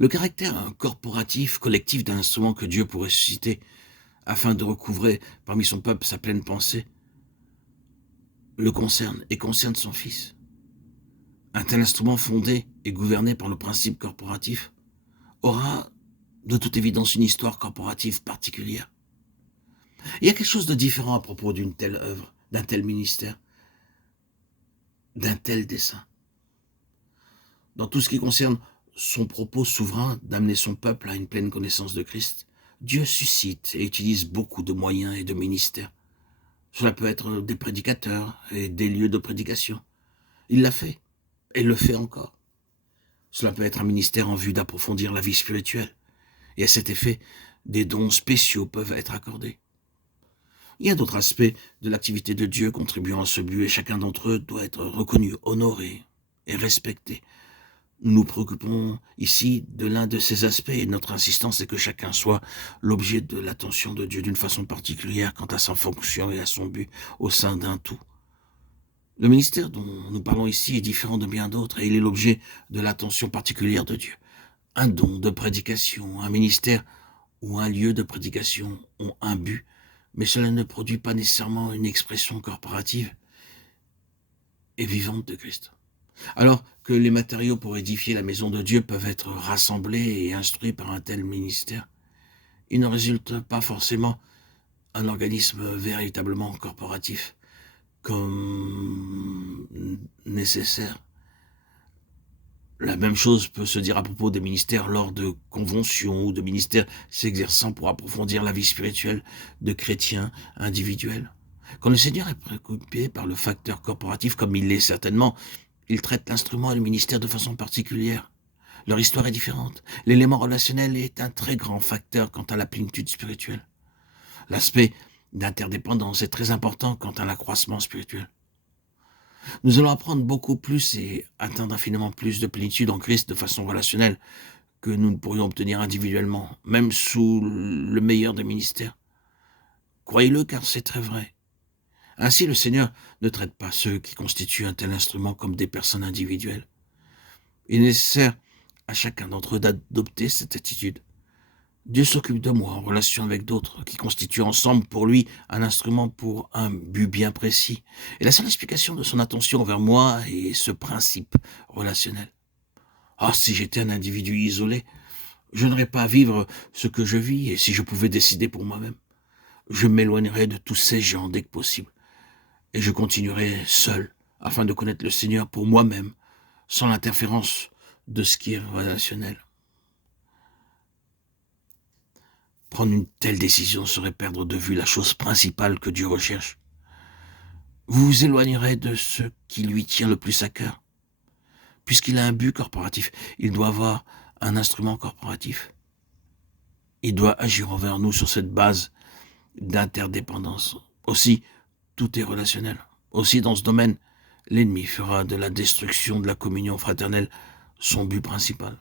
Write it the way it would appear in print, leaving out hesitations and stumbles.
Le caractère corporatif, collectif d'un instrument que Dieu pourrait susciter afin de recouvrer parmi son peuple sa pleine pensée, le concerne et concerne son Fils. Un tel instrument fondé et gouverné par le principe corporatif aura de toute évidence une histoire corporative particulière. Il y a quelque chose de différent à propos d'une telle œuvre, d'un tel ministère, d'un tel dessein. Dans tout ce qui concerne son propos souverain d'amener son peuple à une pleine connaissance de Christ, Dieu suscite et utilise beaucoup de moyens et de ministères. Cela peut être des prédicateurs et des lieux de prédication. Il l'a fait et le fait encore. Cela peut être un ministère en vue d'approfondir la vie spirituelle. Et à cet effet, des dons spéciaux peuvent être accordés. Il y a d'autres aspects de l'activité de Dieu contribuant à ce but et chacun d'entre eux doit être reconnu, honoré et respecté. Nous nous préoccupons ici de l'un de ces aspects et notre insistance est que chacun soit l'objet de l'attention de Dieu d'une façon particulière quant à sa fonction et à son but au sein d'un tout. Le ministère dont nous parlons ici est différent de bien d'autres et il est l'objet de l'attention particulière de Dieu. Un don de prédication, un ministère ou un lieu de prédication ont un but, mais cela ne produit pas nécessairement une expression corporative et vivante de Christ. Alors que les matériaux pour édifier la maison de Dieu peuvent être rassemblés et instruits par un tel ministère, il ne résulte pas forcément un organisme véritablement corporatif comme nécessaire. La même chose peut se dire à propos des ministères lors de conventions ou de ministères s'exerçant pour approfondir la vie spirituelle de chrétiens individuels. Quand le Seigneur est préoccupé par le facteur corporatif, comme il l'est certainement, il traite l'instrument et le ministère de façon particulière. Leur histoire est différente. L'élément relationnel est un très grand facteur quant à la plénitude spirituelle. L'aspect d'interdépendance est très important quant à l'accroissement spirituel. Nous allons apprendre beaucoup plus et atteindre infiniment plus de plénitude en Christ de façon relationnelle que nous ne pourrions obtenir individuellement, même sous le meilleur des ministères. Croyez-le car c'est très vrai. Ainsi, le Seigneur ne traite pas ceux qui constituent un tel instrument comme des personnes individuelles. Il est nécessaire à chacun d'entre eux d'adopter cette attitude. Dieu s'occupe de moi en relation avec d'autres qui constituent ensemble pour lui un instrument pour un but bien précis. Et la seule explication de son attention envers moi est ce principe relationnel. Ah, si j'étais un individu isolé, je n'aurais pas à vivre ce que je vis et si je pouvais décider pour moi-même, je m'éloignerais de tous ces gens dès que possible. Et je continuerai seul afin de connaître le Seigneur pour moi-même, sans l'interférence de ce qui est relationnel. Prendre une telle décision serait perdre de vue la chose principale que Dieu recherche. Vous vous éloignerez de ce qui lui tient le plus à cœur. Puisqu'il a un but corporatif, il doit avoir un instrument corporatif. Il doit agir envers nous sur cette base d'interdépendance. Aussi, tout est relationnel. Aussi, dans ce domaine, l'ennemi fera de la destruction de la communion fraternelle son but principal.